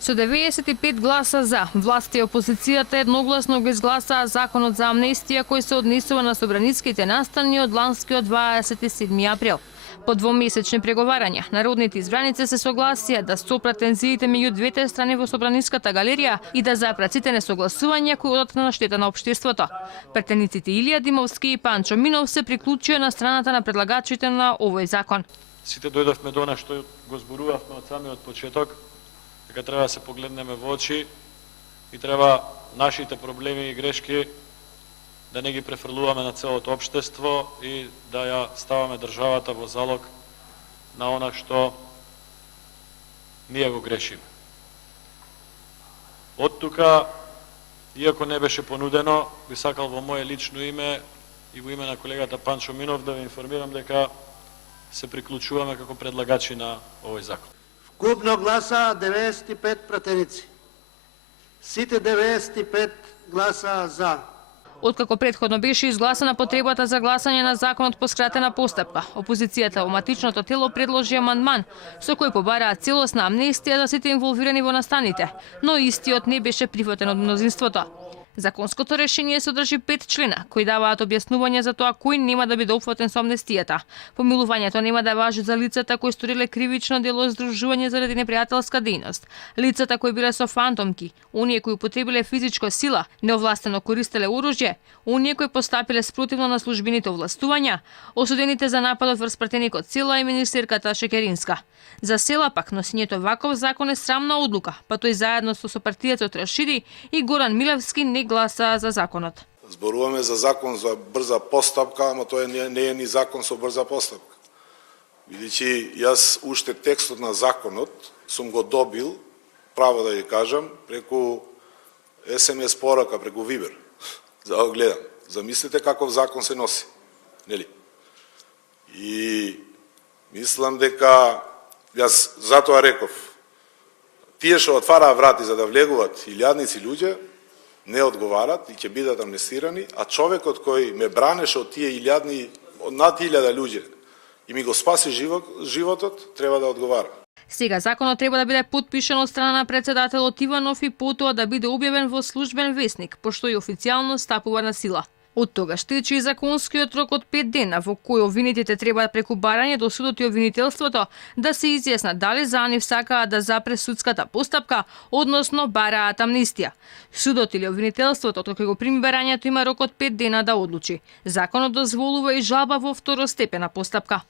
Со 95 гласа за, власта и опозицијата едногласно го изгласаа законот за амнестија кој се однесува на собраниските настани од ланскиот 27 април. По двомесечни преговарања, народните избраници се согласија да стопрат тензиите меѓу двете страни во Собраниската галерија и да запрат сите несогласувања кои одат на штета на општеството. Претениците Илија Димовски и Панчо Минов се приклучија на страната на предлагачите на овој закон. Сите дојдовме до она што го зборувавме од самиот почеток, дека треба да се погледнеме во очи и треба нашите проблеми и грешки да не ги префрлуваме на целото општество и да ја ставаме државата во залог на она што ние го грешиме. Од тука, иако не беше понудено, би сакал во моје лично име и во име на колегата Панчо Минов да ви информирам дека се приклучуваме како предлагачи на овој закон. Вкупно гласа 95 пратеници. Сите 95 гласа за. Откако претходно беше изгласана потребата за гласање на законот по скратена постапка, опозицијата во матичното тело предложи амандман со кој побараа целосна амнестија за сите инволвирани во настаните, но истиот не беше прифатен од мнозинството. Законското решение содржи 5 члена кои даваат објаснување за тоа кој нема да биде опфатен со амнестијата. Помилувањето нема да важи за лицата кои сториле кривично дело здружување заради непријателска дејност, лицата кои биле со фантомки, оние кои употребиле физичка сила, неовластено користеле оружје, оние кои постапиле спротивно на службените овластувања, осудените за нападот врз пратеникот Села и министерката Шекеринска. За Села пак носењето ваков закон е срамна одлука, па тој заедно со партијата Рашиди и Горан Милевски не гласа за законот. Зборуваме за закон за брза постапка, ама тоа не е ни закон со брза постапка. Бидејќи јас уште текстот на законот сум го добил, право да ја кажам, преку SMS порака, преку Вибер. За да го гледам. Замислите каков закон се носи. Нели? И мислам дека јас затоа реков, тие што отвараа врати за да влегуваат илјадници луѓе, не одговарат и ќе бидат амнестирани, а човекот кој ме бранеше од тие илјадни, над 1000 луѓе и ми го спаси животот, треба да одговара. Сега законот треба да биде потпишан од страна на председателот Иванов и потоа да биде објавен во службен весник, пошто и официјално стапува на сила. Од тогаш тече и законскиот рок од 5 дена во кој обвинетите треба преку барање до судот и обвинителството да се изјаснат дали за нив сакаат да запре судската постапка, односно бараат амнестија. Судот или обвинителството кога го прими барањето има рок од 5 дена да одлучи. Законот дозволува и жалба во второстепена постапка.